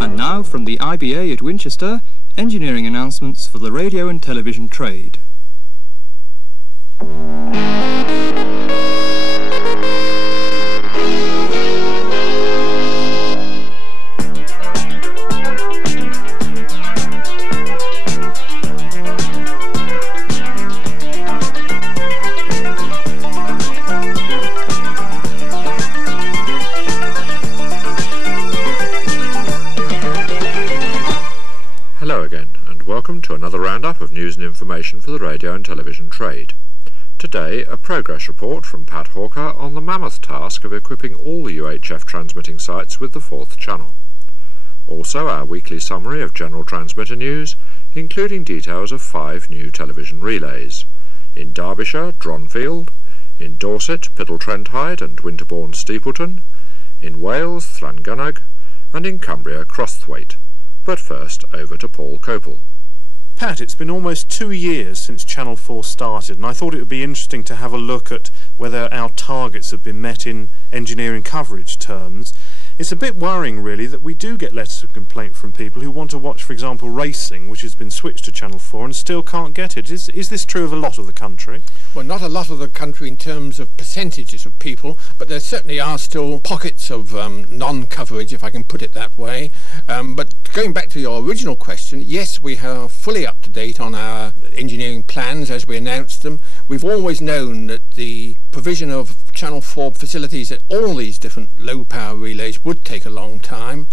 And now from the IBA at Winchester, engineering announcements for the radio and television trade. Hello again, and welcome to another roundup of news and information for the radio and television trade. Today, a progress report from Pat Hawker on the mammoth task of equipping all the UHF transmitting sites with the 4th channel. Also, our weekly summary of general transmitter news, including details of 5 new television relays. In Derbyshire, Dronfield; in Dorset, Piddle-Trentide and Winterbourne Steepleton; in Wales, Llangynnag; and in Cumbria, Crosthwaite. But first, over to Paul Copel. Pat, it's been almost 2 years since Channel 4 started, and I thought it would be interesting to have a look at whether our targets have been met in engineering coverage terms. It's a bit worrying, really, that we do get letters of complaint from people who want to watch, for example, racing, which has been switched to Channel 4, and still can't get it. Is this true of a lot of the country? Well, not a lot of the country in terms of percentages of people, but there certainly are still pockets of non-coverage, if I can put it that way. But going back to your original question, yes, we are fully up to date on our engineering plans as we announced them. We've always known that the provision of Channel 4 facilities at all these different low-power relays would take a long time.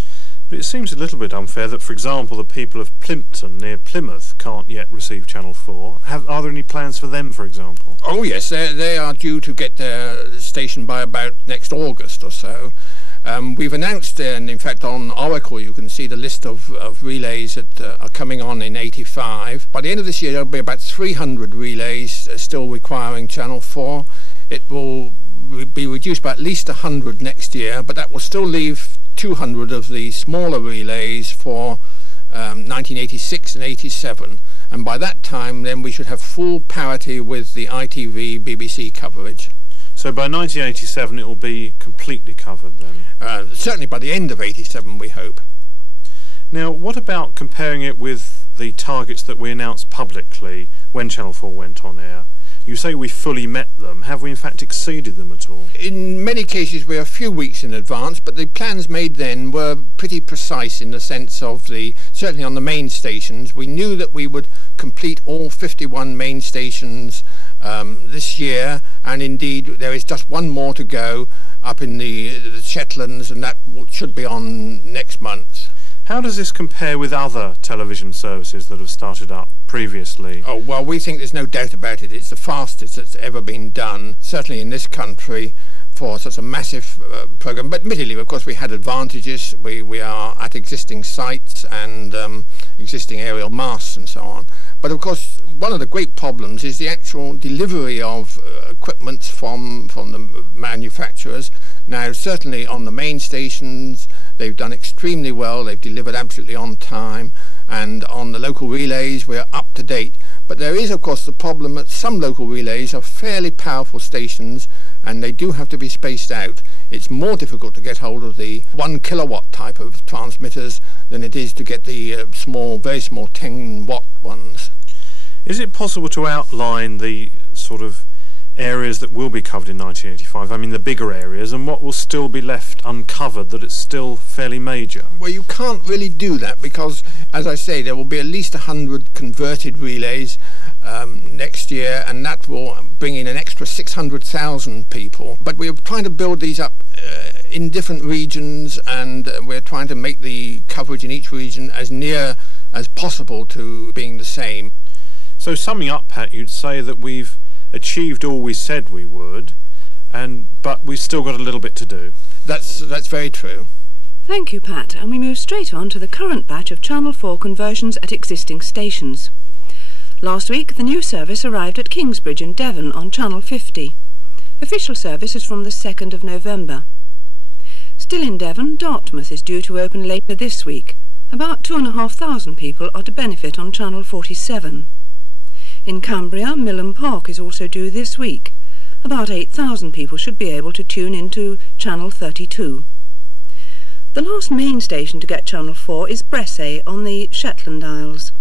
But it seems a little bit unfair that, for example, the people of Plympton near Plymouth can't yet receive Channel 4. Are there any plans for them, for example? Oh yes, they are due to get their station by about next August or so. We've announced, and in fact on Oracle you can see the list of relays that are coming on in 85. By the end of this year there will be about 300 relays still requiring Channel 4. It will be reduced by at least 100 next year, but that will still leave 200 of the smaller relays for 1986 and 87, and by that time then we should have full parity with the ITV BBC coverage. So by 1987 it will be completely covered then? Certainly by the end of 87 we hope. Now what about comparing it with the targets that we announced publicly when Channel 4 went on air? You say we fully met them. Have we in fact exceeded them at all? In many cases we're a few weeks in advance, but the plans made then were pretty precise in the sense of certainly on the main stations. We knew that we would complete all 51 main stations this year, and indeed there is just one more to go up in the Shetlands, and that should be on next month. How does this compare with other television services that have started up previously? Oh, well, we think there's no doubt about it. It's the fastest that's ever been done, certainly in this country, for such a massive programme. But admittedly, of course, we had advantages. We are at existing sites and existing aerial masts and so on. But of course, one of the great problems is the actual delivery of equipment from the manufacturers. Now, certainly on the main stations, they've done extremely well. They've delivered absolutely on time. And on the local relays, we're up to date. But there is, of course, the problem that some local relays are fairly powerful stations, and they do have to be spaced out. It's more difficult to get hold of the 1 kilowatt type of transmitters than it is to get the very small 10-watt ones. Is it possible to outline the sort of areas that will be covered in 1985, I mean the bigger areas, and what will still be left uncovered that it's still fairly major? Well, you can't really do that because, as I say, there will be at least 100 converted relays next year, and that will bring in an extra 600,000 people. But we're trying to build these up in different regions, and we're trying to make the coverage in each region as near as possible to being the same. So summing up, Pat, you'd say that we've achieved all we said we would, but we've still got a little bit to do. That's very true. Thank you, Pat, and we move straight on to the current batch of Channel 4 conversions at existing stations. Last week, the new service arrived at Kingsbridge in Devon on Channel 50. Official service is from the 2nd of November. Still in Devon, Dartmouth is due to open later this week. About 2,500 people are to benefit on Channel 47. In Cumbria, Milham Park is also due this week. About 8,000 people should be able to tune into Channel 32. The last main station to get Channel 4 is Bressay on the Shetland Isles.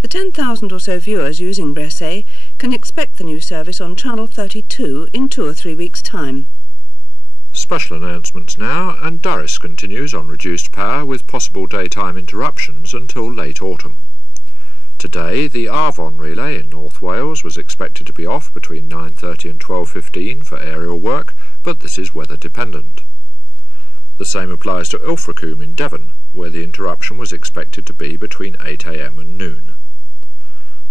The 10,000 or so viewers using Bressay can expect the new service on Channel 32 in 2 or 3 weeks' time. Special announcements now, and Durris continues on reduced power with possible daytime interruptions until late autumn. Today, the Arvon relay in North Wales was expected to be off between 9:30 and 12:15 for aerial work, but this is weather dependent. The same applies to Ilfracombe in Devon, where the interruption was expected to be between 8 a.m. and noon.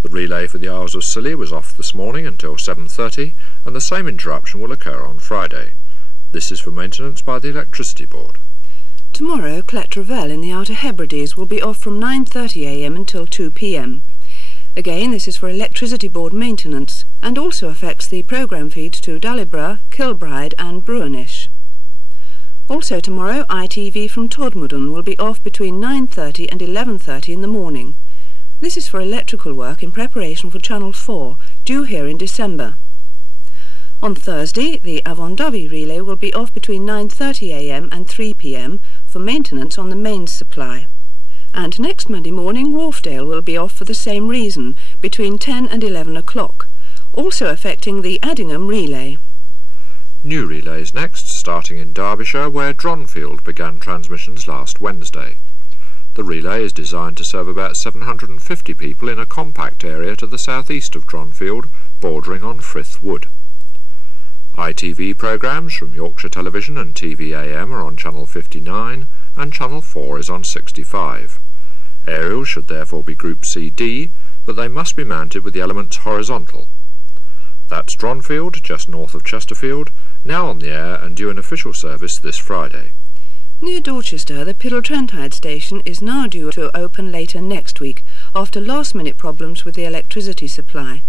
The relay for the Isles of Scilly was off this morning until 7:30, and the same interruption will occur on Friday. This is for maintenance by the Electricity Board. Tomorrow, Cletravell in the Outer Hebrides will be off from 9:30 a.m. until 2 p.m. Again, this is for Electricity Board maintenance and also affects the programme feeds to Dallyborough, Kilbride and Bruinish. Also tomorrow, ITV from Todmorden will be off between 9:30 and 11:30 in the morning. This is for electrical work in preparation for Channel 4, due here in December. On Thursday, the Avon-Dovey relay will be off between 9:30 a.m. and 3 p.m. for maintenance on the mains supply. And next Monday morning, Wharfdale will be off for the same reason, between 10 and 11 o'clock, also affecting the Addingham relay. New relays next, starting in Derbyshire, where Dronfield began transmissions last Wednesday. The relay is designed to serve about 750 people in a compact area to the southeast of Dronfield, bordering on Frith Wood. ITV programmes from Yorkshire Television and TV-AM are on Channel 59, and Channel 4 is on 65. Aerials should therefore be Group CD, but they must be mounted with the elements horizontal. That's Dronfield, just north of Chesterfield, now on the air and due an official service this Friday. Near Dorchester, the Piddle-Trentide station is now due to open later next week, after last-minute problems with the electricity supply.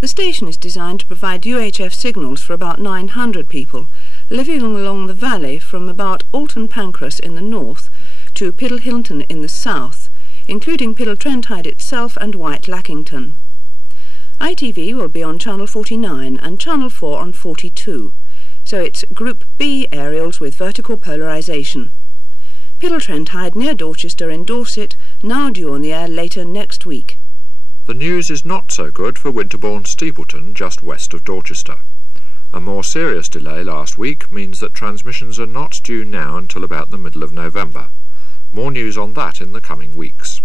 The station is designed to provide UHF signals for about 900 people, living along the valley from about Alton Pancras in the north to Piddle-Hilton in the south, including Piddle-Trentide itself and White Lackington. ITV will be on Channel 49 and Channel 4 on 42, so it's Group B aerials with vertical polarisation. Piddle-Trentide near Dorchester in Dorset, now due on the air later next week. The news is not so good for Winterbourne Steepleton, just west of Dorchester. A more serious delay last week means that transmissions are not due now until about the middle of November. More news on that in the coming weeks.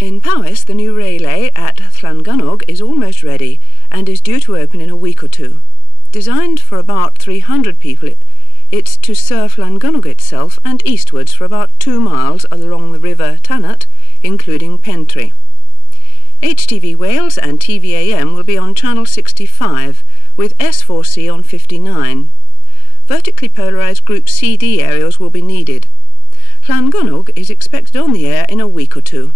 In Powys, the new relay at Llangunnog is almost ready and is due to open in a week or two. Designed for about 300 people, it's to serve Llangunnog itself and eastwards for about 2 miles along the River Tanat, including Pentry. HTV Wales and TV-AM will be on Channel 65, with S4C on 59. Vertically polarised Group CD aerials will be needed. Llangunnog is expected on the air in a week or two.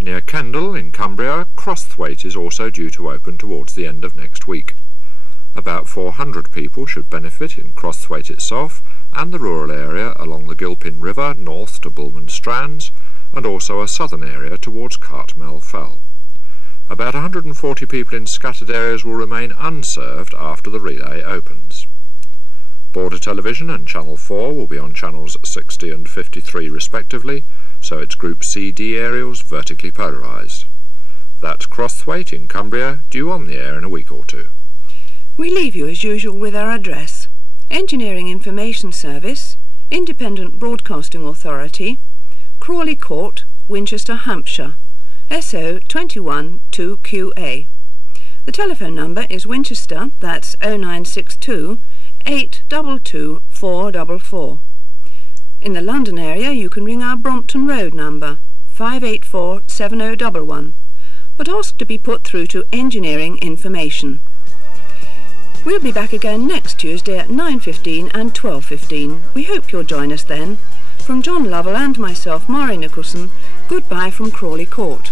Near Kendal, in Cumbria, Crosthwaite is also due to open towards the end of next week. About 400 people should benefit in Crosthwaite itself and the rural area along the Gilpin River north to Bulman Strands, and also a southern area towards Cartmel Fell. About 140 people in scattered areas will remain unserved after the relay opens. Border Television and Channel 4 will be on channels 60 and 53 respectively, so it's Group CD aerials vertically polarised. That's Crosthwaite in Cumbria, due on the air in a week or two. We leave you as usual with our address: Engineering Information Service, Independent Broadcasting Authority, Crawley Court, Winchester, Hampshire, SO 21 2QA. The telephone number is Winchester, that's 0962 822 444. In the London area you can ring our Brompton Road number 584 7011, but ask to be put through to Engineering Information. We'll be back again next Tuesday at 9:15 and 12:15. We hope you'll join us then. From John Lovell and myself, Mari Nicholson, goodbye from Crawley Court.